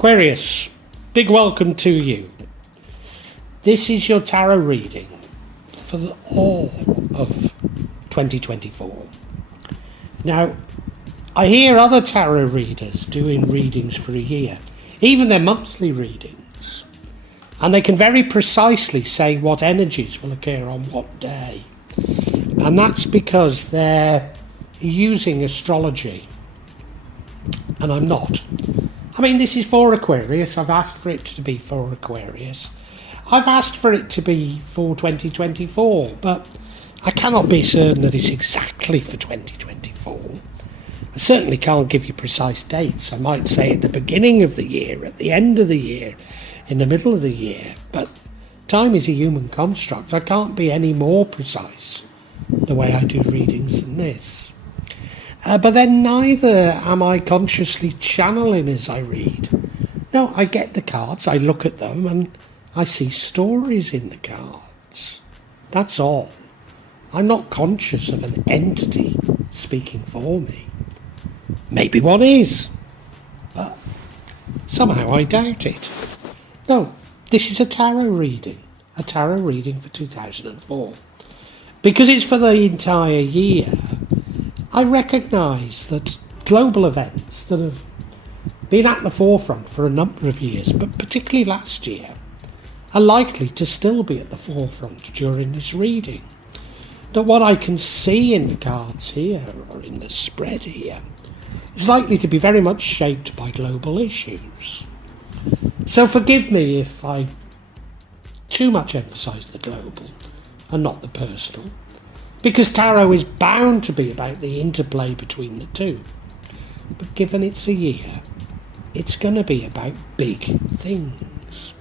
Aquarius, big welcome to you. This is your tarot reading for all of 2024. Now, I hear other tarot readers doing readings for a year, even their monthly readings, and they can very precisely say what energies will occur on what day. And that's because they're using astrology, and I'm not. I mean, this is for Aquarius. I've asked for it to be for Aquarius. I've asked for it to be for 2024, but I cannot be certain that it's exactly for 2024. I certainly can't give you precise dates. I might say at the beginning of the year, at the end of the year, in the middle of the year, but time is a human construct. I can't be any more precise the way I do readings than this. But then neither am I consciously channeling as I read. No, I get the cards, I look at them, and I see stories in the cards. That's all. I'm not conscious of an entity speaking for me. Maybe one is, but somehow I doubt it. No, this is a tarot reading for 2004. Because it's for the entire year, I recognise that global events that have been at the forefront for a number of years, but particularly last year, are likely to still be at the forefront during this reading. That what I can see in the cards here, or in the spread here, is likely to be very much shaped by global issues. So forgive me if I too much emphasise the global and not the personal, because tarot is bound to be about the interplay between the two. But given it's a year, it's going to be about big things.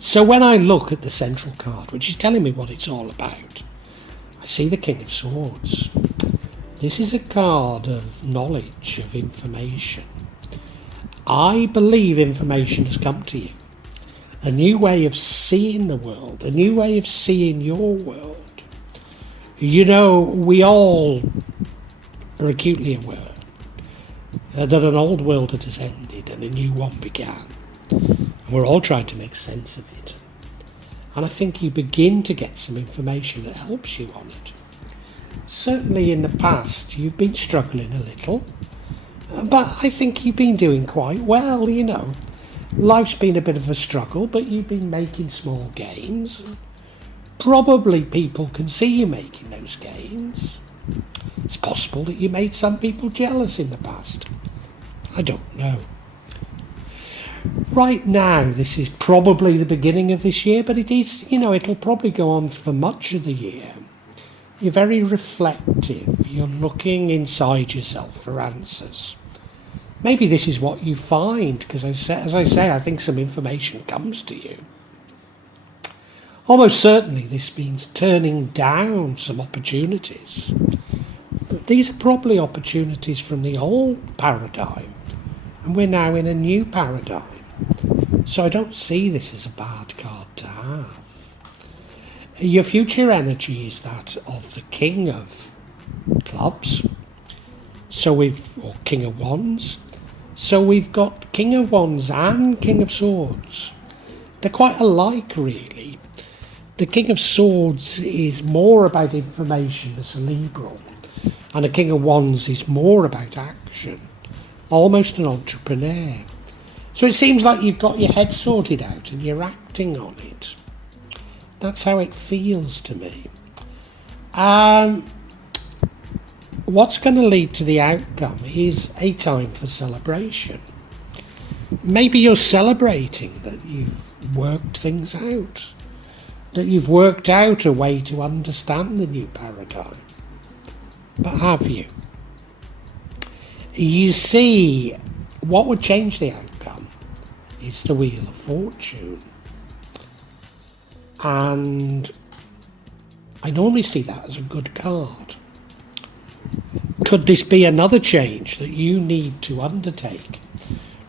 So when I look at the central card, which is telling me what it's all about, I see the King of Swords. This is a card of knowledge, of information. I believe information has come to you. A new way of seeing the world, a new way of seeing your world. You know, we all are acutely aware that an old world has ended and a new one began. And we're all trying to make sense of it. And I think you begin to get some information that helps you on it. Certainly in the past, you've been struggling a little, but I think you've been doing quite well, you know. Life's been a bit of a struggle, but you've been making small gains. Probably people can see you making those gains. It's possible that you made some people jealous in the past. I don't know. Right now, this is probably the beginning of this year, but it is, it'll probably go on for much of the year. You're very reflective. You're looking inside yourself for answers. Maybe this is what you find, because as I say, I think some information comes to you. Almost certainly this means turning down some opportunities. But these are probably opportunities from the old paradigm, and we're now in a new paradigm. So I don't see this as a bad card to have. Your future energy is that of the King of Clubs, or King of Wands. So we've got King of Wands and King of Swords. They're quite alike, really. The King of Swords is more about information, the cerebral, and the King of Wands is more about action, almost an entrepreneur. So it seems like you've got your head sorted out and you're acting on it. That's how it feels to me. What's going to lead to the outcome is a time for celebration. Maybe you're celebrating that you've worked things out, that you've worked out a way to understand the new paradigm. But have you? You see, what would change the outcome is the Wheel of Fortune. And I normally see that as a good card. Could this be another change that you need to undertake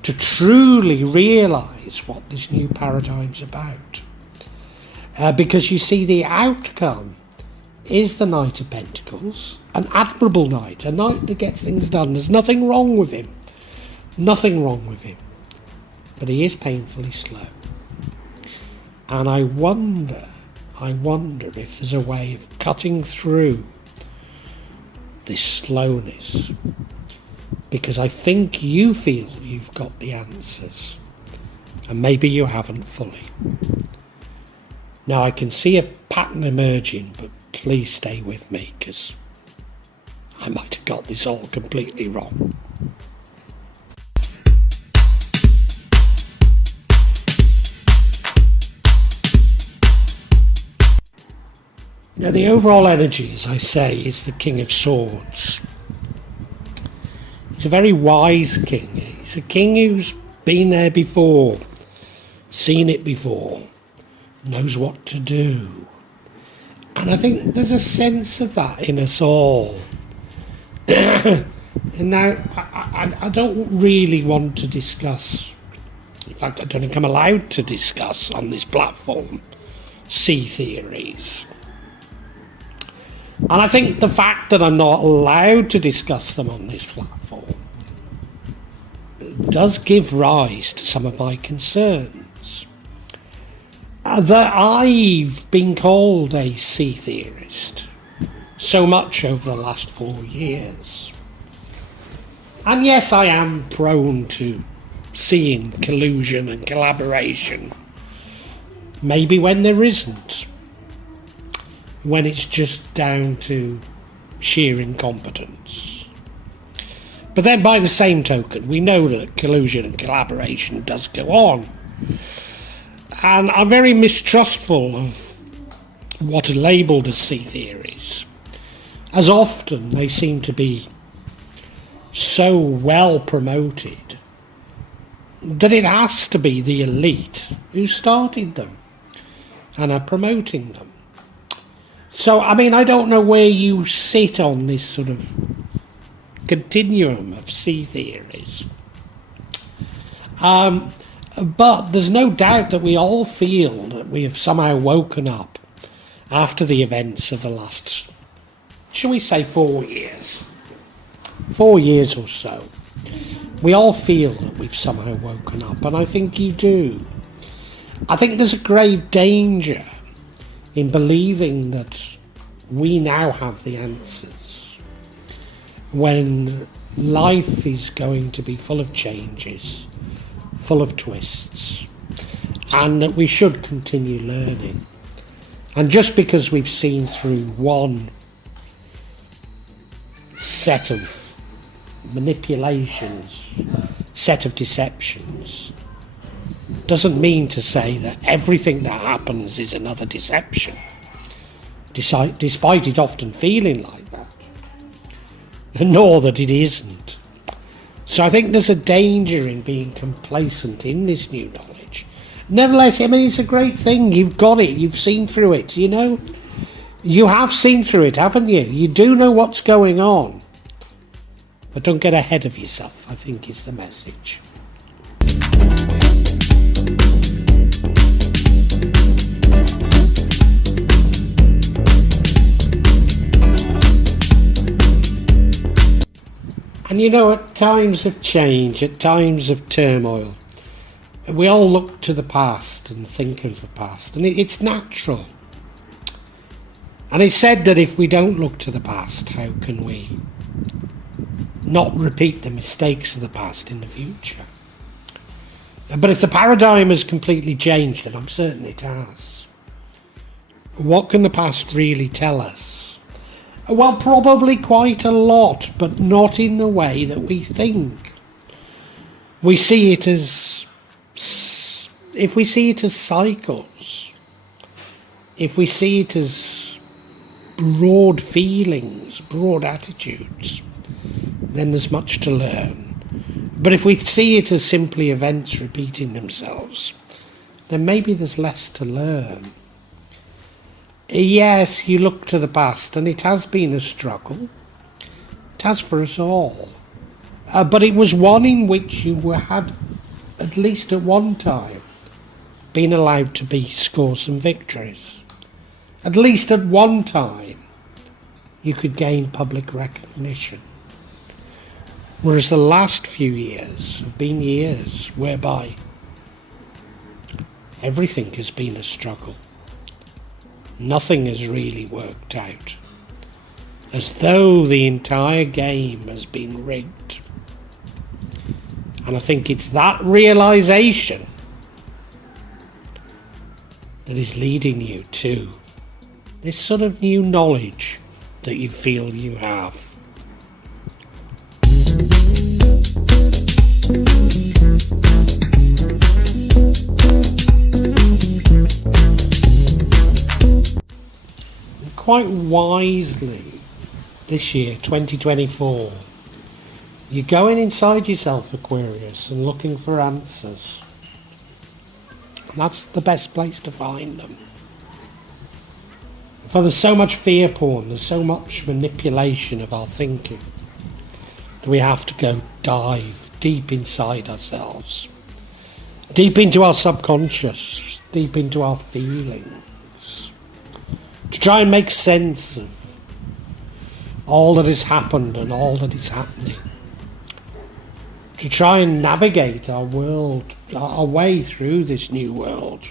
to truly realise what this new paradigm's about? Because you see, the outcome is the Knight of Pentacles, an admirable knight, a knight that gets things done. There's nothing wrong with him. Nothing wrong with him. but he is painfully slow. And I wonder if there's a way of cutting through this slowness, because I think you feel you've got the answers, and maybe you haven't fully. Now I can see a pattern emerging, but please stay with me, because I might have got this all completely wrong. Now the overall energy, as I say, is the King of Swords. He's a very wise king. He's a king who's been there before, seen it before, knows what to do. And I think there's a sense of that in us all. And now, I don't really want to discuss, in fact I don't think I'm allowed to discuss on this platform, sea theories. And I think the fact that I'm not allowed to discuss them on this platform does give rise to some of my concerns. That I've been called a sea theorist so much over the last 4 years. And yes, I am prone to seeing collusion and collaboration, maybe when there isn't, when it's just down to sheer incompetence. But then by the same token, we know that collusion and collaboration does go on. And I'm very mistrustful of what are labelled as sea theories, as often they seem to be so well promoted that it has to be the elite who started them and are promoting them. So, I mean, I don't know where you sit on this sort of continuum of sea theories. But there's no doubt that we all feel that we have somehow woken up after the events of the last, shall we say, 4 years. 4 years or so. We all feel that we've somehow woken up, and I think you do. I think there's a grave danger in believing that we now have the answers when life is going to be full of changes, full of twists, and that we should continue learning. And just because we've seen through one set of manipulations, set of deceptions, doesn't mean to say that everything that happens is another deception, despite it often feeling like that, nor that it isn't. So I think there's a danger in being complacent in this new knowledge. Nevertheless, I mean, it's a great thing. You've got it. You've seen through it, you know. You have seen through it, haven't you? You do know what's going on. But don't get ahead of yourself, I think is the message. And you know, at times of change, at times of turmoil, we all look to the past and think of the past, and it's natural. And it's said that if we don't look to the past, how can we not repeat the mistakes of the past in the future? But if the paradigm has completely changed, and I'm certain it has, what can the past really tell us? Well, probably quite a lot, but not in the way that we think. We see it as, if we see it as cycles, if we see it as broad feelings, broad attitudes, then there's much to learn. But if we see it as simply events repeating themselves, then maybe there's less to learn. Yes, you look to the past, and it has been a struggle. It has for us all. But it was one in which you had, at least at one time, been allowed to score some victories. At least at one time, you could gain public recognition. Whereas the last few years have been years whereby everything has been a struggle. Nothing has really worked out. As though the entire game has been rigged. And I think it's that realization that is leading you to this sort of new knowledge that you feel you have. And quite wisely, this year, 2024, you're going inside yourself, Aquarius, and looking for answers. And that's the best place to find them. For there's so much fear porn, there's so much manipulation of our thinking, that we have to go dive deep inside ourselves, deep into our subconscious, deep into our feelings, to try and make sense of all that has happened and all that is happening. To try and navigate our world, our way through this new world.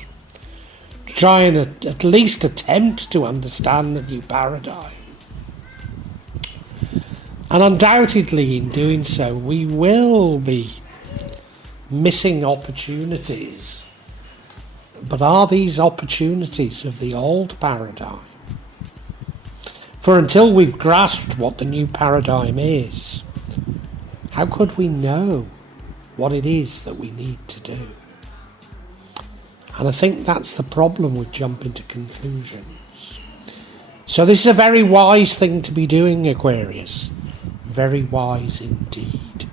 To try and at least attempt to understand the new paradigm. And undoubtedly in doing so, we will be missing opportunities. But are these opportunities of the old paradigm? For until we've grasped what the new paradigm is, how could we know what it is that we need to do? And I think that's the problem with jumping to conclusions. So this is a very wise thing to be doing, Aquarius. Very wise indeed.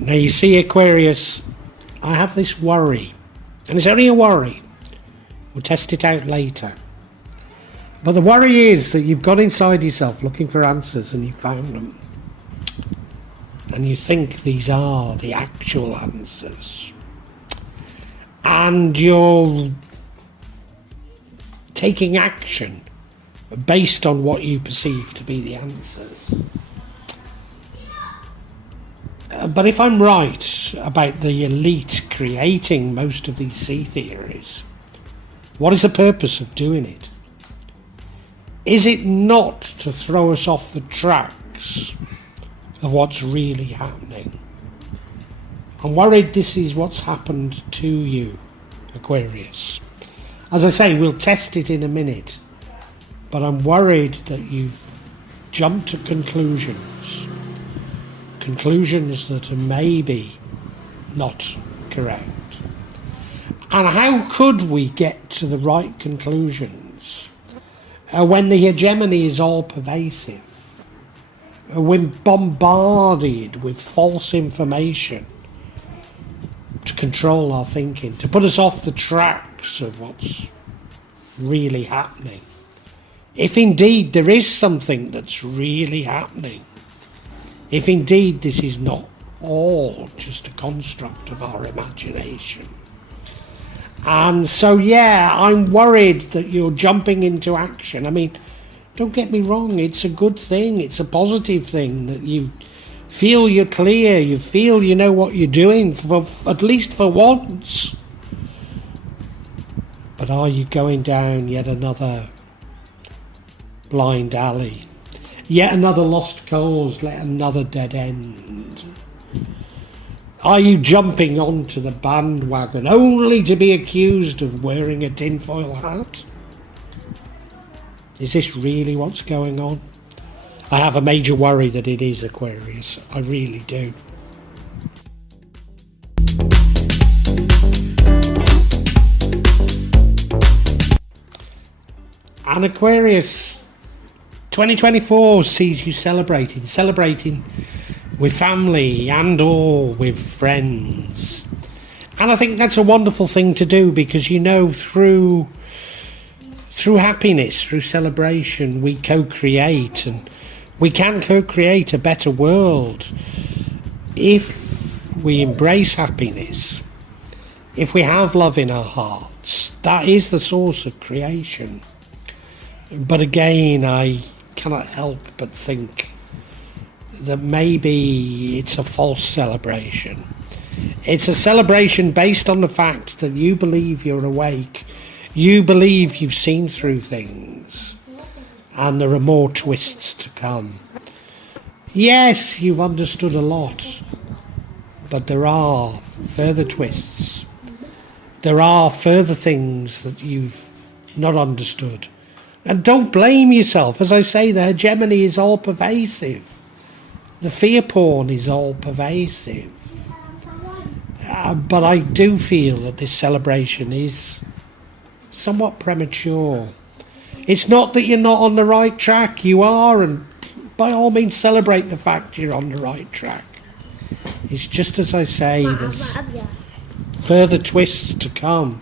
Now you see, Aquarius, I have this worry, and it's only a worry. We'll test it out later. But the worry is that you've got inside yourself looking for answers and you found them. And you think these are the actual answers. And you're taking action based on what you perceive to be the answers. But if I'm right about the elite creating most of these sea theories, what is the purpose of doing it? Is it not to throw us off the tracks of what's really happening? I'm worried this is what's happened to you, Aquarius. As I say, we'll test it in a minute, but I'm worried that you've jumped to conclusions that are maybe not correct. And how could we get to the right conclusions when the hegemony is all pervasive? When bombarded with false information to control our thinking, to put us off the tracks of what's really happening. If indeed there is something that's really happening, if indeed this is not all just a construct of our imagination. And so, yeah, I'm worried that you're jumping into action. I mean, don't get me wrong, it's a good thing, it's a positive thing that you feel you're clear, you feel you know what you're doing, for at least for once. But are you going down yet another blind alley? Yet another lost cause, yet another dead end? Are you jumping onto the bandwagon only to be accused of wearing a tinfoil hat? Is this really what's going on? I have a major worry that it is, Aquarius. I really do. And Aquarius, 2024 sees you celebrating with family and or with friends. And I think that's a wonderful thing to do, because you know through happiness, through celebration, we co-create, and we can co-create a better world if we embrace happiness, if we have love in our hearts. That is the source of creation. But again, I cannot help but think that maybe it's a false celebration. It's a celebration based on the fact that you believe you're awake. You believe you've seen through things. And there are more twists to come. Yes, you've understood a lot. But there are further twists. There are further things that you've not understood. And don't blame yourself. As I say, the hegemony is all pervasive. The fear porn is all pervasive. But I do feel that this celebration is somewhat premature. It's not that you're not on the right track. You are, and by all means celebrate the fact you're on the right track. It's just as I say, there's further twists to come.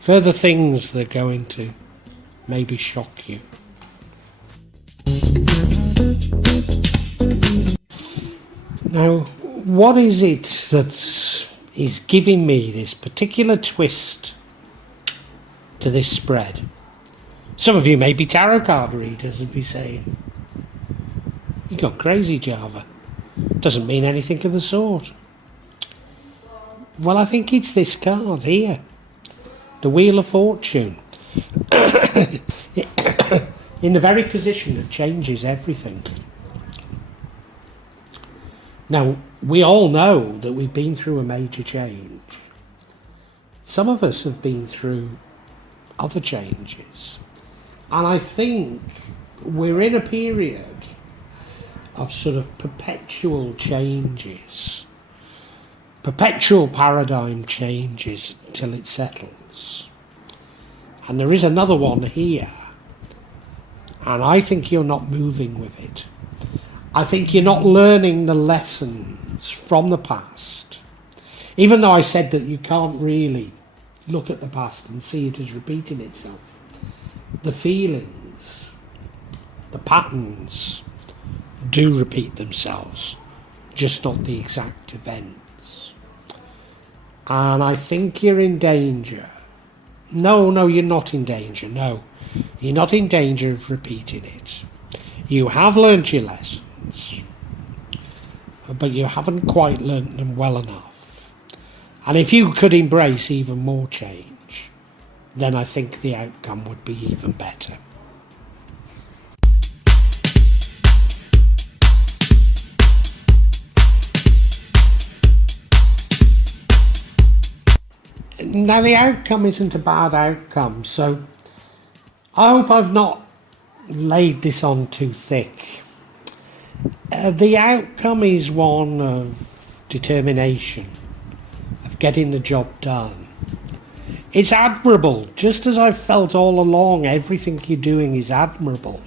Further things that are going to maybe shock you. Now, what is it that is giving me this particular twist to this spread? Some of you may be tarot card readers and be saying, "You've gone crazy, Java. Doesn't mean anything of the sort." Well, I think it's this card here, the Wheel of Fortune. In the very position that changes everything. Now, we all know that we've been through a major change. Some of us have been through other changes. And I think we're in a period of sort of perpetual changes, perpetual paradigm changes until it settles. And there is another one here, and I think you're not moving with it. I think you're not learning the lessons from the past. Even though I said that you can't really look at the past and see it as repeating itself. The feelings, the patterns do repeat themselves, just not the exact events. And I think you're in danger. No, you're not in danger. No, you're not in danger of repeating it. You have learnt your lessons, but you haven't quite learnt them well enough. And if you could embrace even more change, then I think the outcome would be even better. Now, the outcome isn't a bad outcome, so I hope I've not laid this on too thick. The outcome is one of determination, of getting the job done. It's admirable, just as I've felt all along. Everything you're doing is admirable.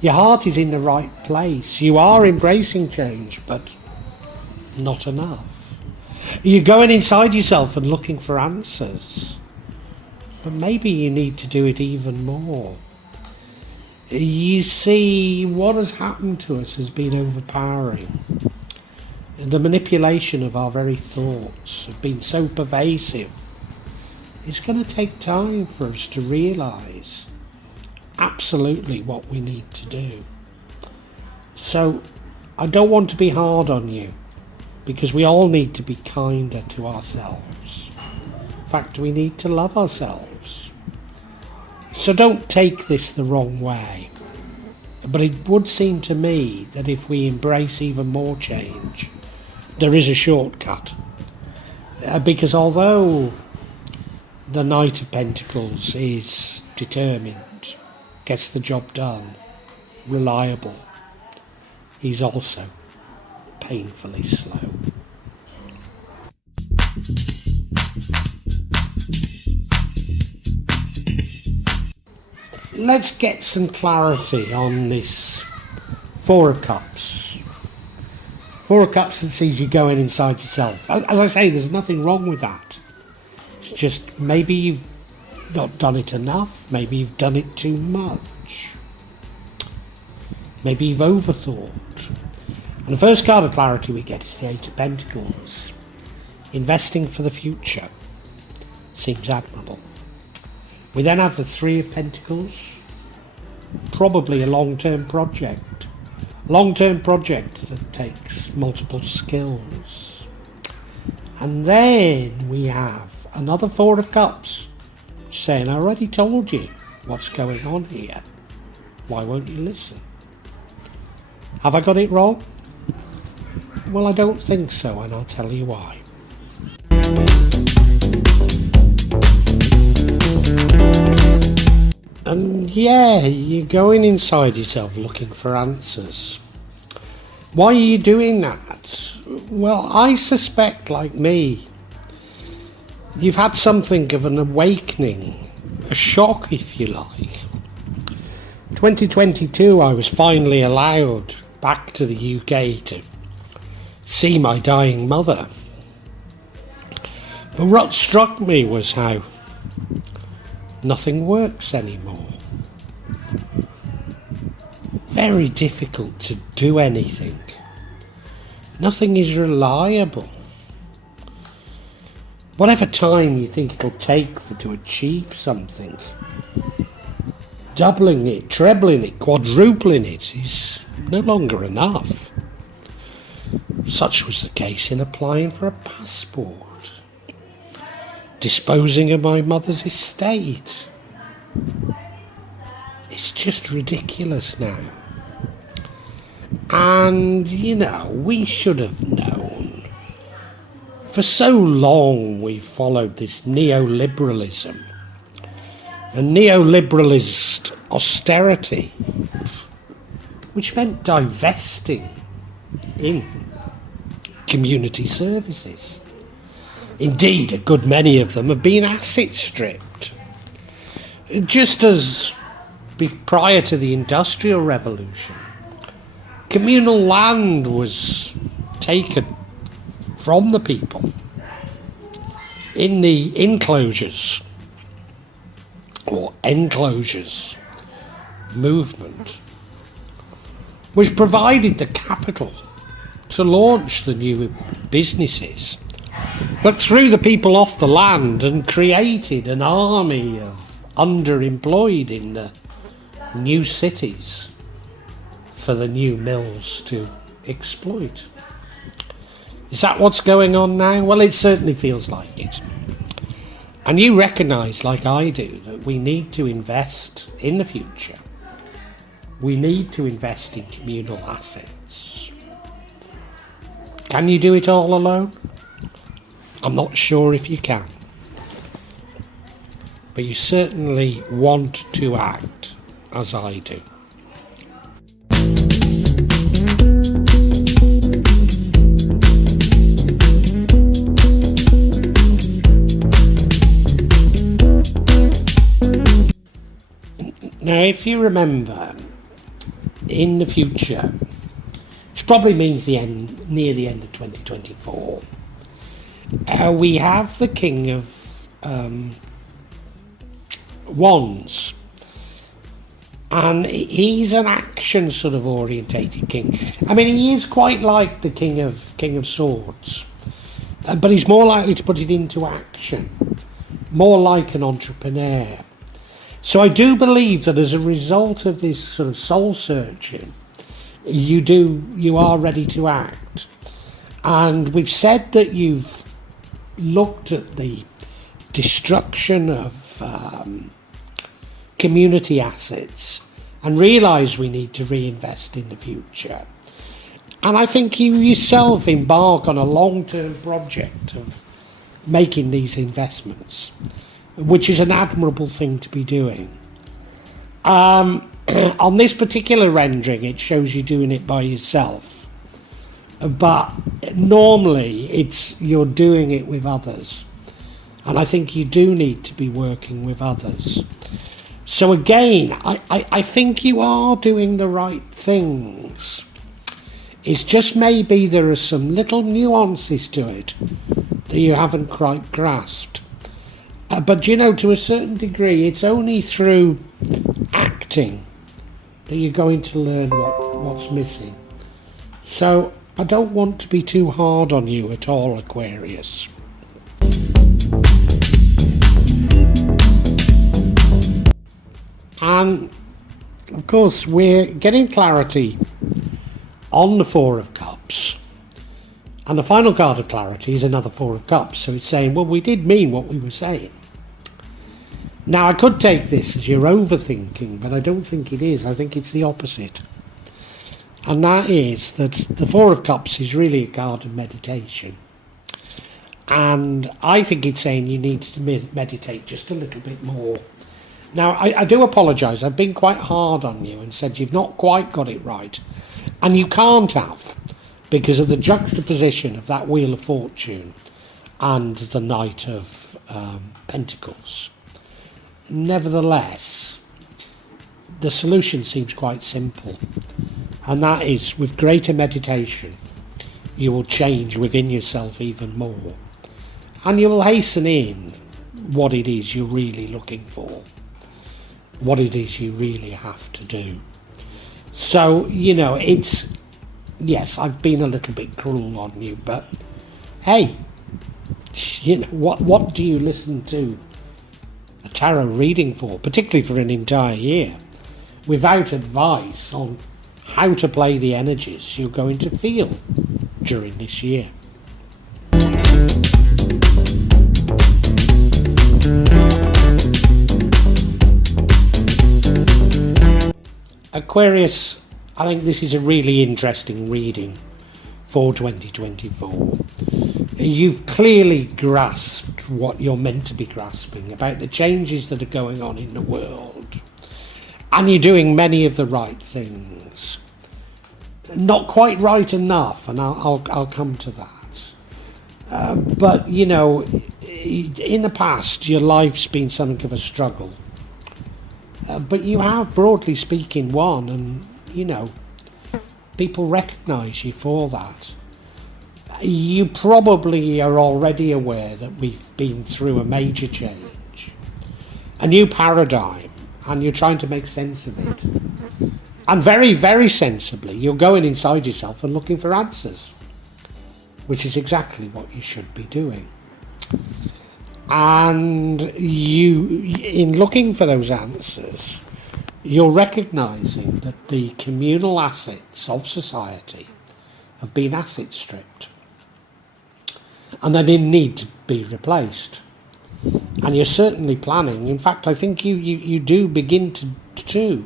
Your heart is in the right place. You are embracing change, but not enough. You're going inside yourself and looking for answers, but maybe you need to do it even more. You see, what has happened to us has been overpowering. The manipulation of our very thoughts have been so pervasive. It's going to take time for us to realise absolutely what we need to do. So I don't want to be hard on you, because we all need to be kinder to ourselves. In fact, we need to love ourselves. So don't take this the wrong way. But it would seem to me that if we embrace even more change, there is a shortcut. Because although the Knight of Pentacles is determined, gets the job done, reliable, he's also painfully slow. Let's get some clarity on this Four of Cups. Four of Cups that sees you going inside yourself. As I say, there's nothing wrong with that. It's just maybe you've not done it enough. Maybe you've done it too much. Maybe you've overthought. And the first card of clarity we get is the Eight of Pentacles. Investing for the future seems admirable. We then have the Three of Pentacles, probably a long-term project. Long-term project that takes multiple skills. And then we have another Four of Cups saying, I already told you what's going on here. Why won't you listen? Have I got it wrong? Well, I don't think so, and I'll tell you why. And yeah, you're going inside yourself looking for answers. Why are you doing that? Well, I suspect, like me, you've had something of an awakening, a shock if you like. 2022 I was finally allowed back to the UK to see my dying mother. But what struck me was how nothing works anymore. Very difficult to do anything. Nothing is reliable. Whatever time you think it'll take to achieve something, doubling it, trebling it, quadrupling it is no longer enough. Such was the case in applying for a passport, disposing of my mother's estate. It's just ridiculous now. And, we should have known. For so long we've followed this neoliberalism, and neoliberalist austerity, which meant divesting in community services. Indeed, a good many of them have been asset stripped. Just as prior to the Industrial Revolution, communal land was taken from the people in the enclosures or enclosures movement, which provided the capital to launch the new businesses, but threw the people off the land and created an army of underemployed in the new cities for the new mills to exploit. Is that what's going on now? Well, it certainly feels like it. And you recognise, like I do, that we need to invest in the future. We need to invest in communal assets. Can you do it all alone? I'm not sure if you can. But you certainly want to act as I do. Now, if you remember, in the future, which probably means near the end of 2024, we have the King of Wands, and he's an action sort of orientated king. I mean, he is quite like the King of Swords, but he's more likely to put it into action, more like an entrepreneur. So I do believe that as a result of this sort of soul searching, you are ready to act. And we've said that you've looked at the destruction of community assets and realised we need to reinvest in the future. And I think you yourself embark on a long-term project of making these investments, which is an admirable thing to be doing. On this particular rendering, it shows you doing it by yourself, but normally you're doing it with others, and I think you do need to be working with others. So again, I think you are doing the right things. It's just maybe there are some little nuances to it that you haven't quite grasped. But to a certain degree, it's only through acting that you're going to learn what's missing. So I don't want to be too hard on you at all, Aquarius. And of course, we're getting clarity on the Four of Cups. And the final card of clarity is another Four of Cups. So it's saying, well, we did mean what we were saying. Now, I could take this as you're overthinking, but I don't think it is. I think it's the opposite. And that is that the Four of Cups is really a card of meditation. And I think it's saying you need to meditate just a little bit more. Now, I do apologise. I've been quite hard on you and said you've not quite got it right. And you can't have, because of the juxtaposition of that Wheel of Fortune and the Knight of Pentacles. Nevertheless, the solution seems quite simple. And that is, with greater meditation, you will change within yourself even more. And you will hasten in what it is you're really looking for. What it is you really have to do. So, it's... Yes, I've been a little bit cruel on you, but hey, what do you listen to a tarot reading for, particularly for an entire year, without advice on how to play the energies you're going to feel during this year? Aquarius, I think this is a really interesting reading for 2024. You've clearly grasped what you're meant to be grasping about the changes that are going on in the world. And you're doing many of the right things. Not quite right enough, and I'll come to that. But, in the past, your life's been something of a struggle. But you have, broadly speaking, won, and people recognise you for that. You probably are already aware that we've been through a major change, a new paradigm, and you're trying to make sense of it. And very, very sensibly, you're going inside yourself and looking for answers, which is exactly what you should be doing. And in looking for those answers, you're recognising that the communal assets of society have been asset stripped. And they didn't need to be replaced. And you're certainly planning, in fact, I think you do begin to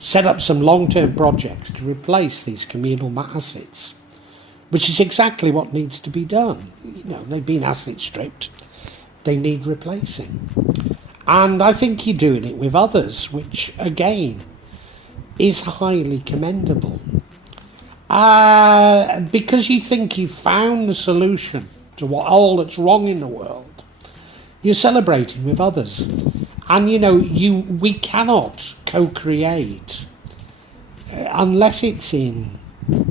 set up some long-term projects to replace these communal assets, which is exactly what needs to be done. They've been asset stripped. They need replacing. And I think you're doing it with others, which, again, is highly commendable. Because you think you've found the solution to all that's wrong in the world, you're celebrating with others. And, we cannot co-create unless it's in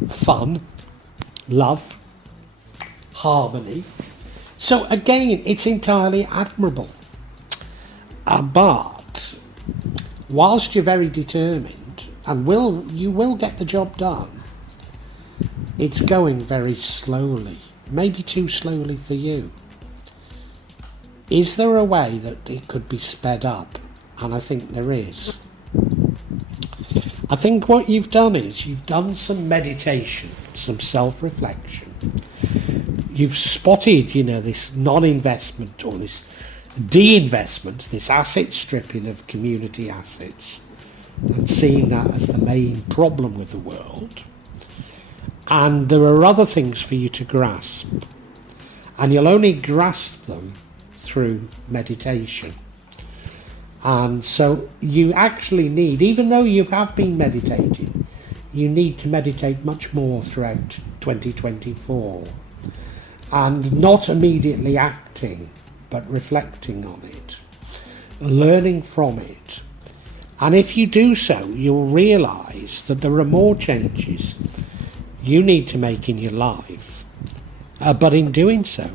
fun, love, harmony. So, again, it's entirely admirable. But whilst you're very determined and you will get the job done, it's going very slowly, maybe too slowly for you. Is there a way that it could be sped up? And I think there is. I think what you've done is you've done some meditation, some self-reflection. You've spotted, this non-investment or this de-investment, this asset stripping of community assets, and seeing that as the main problem with the world. And there are other things for you to grasp, and you'll only grasp them through meditation. And so you actually need, even though you have been meditating, you need to meditate much more throughout 2024, and not immediately acting, but reflecting on it, learning from it. And if you do so, you'll realise that there are more changes you need to make in your life. But in doing so,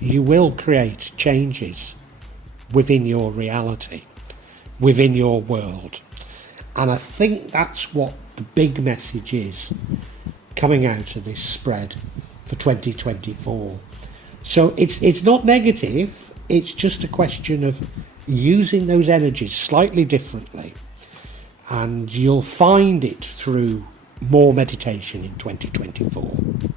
you will create changes within your reality, within your world. And I think that's what the big message is coming out of this spread for 2024. So it's not negative, it's just a question of using those energies slightly differently and you'll find it through more meditation in 2024.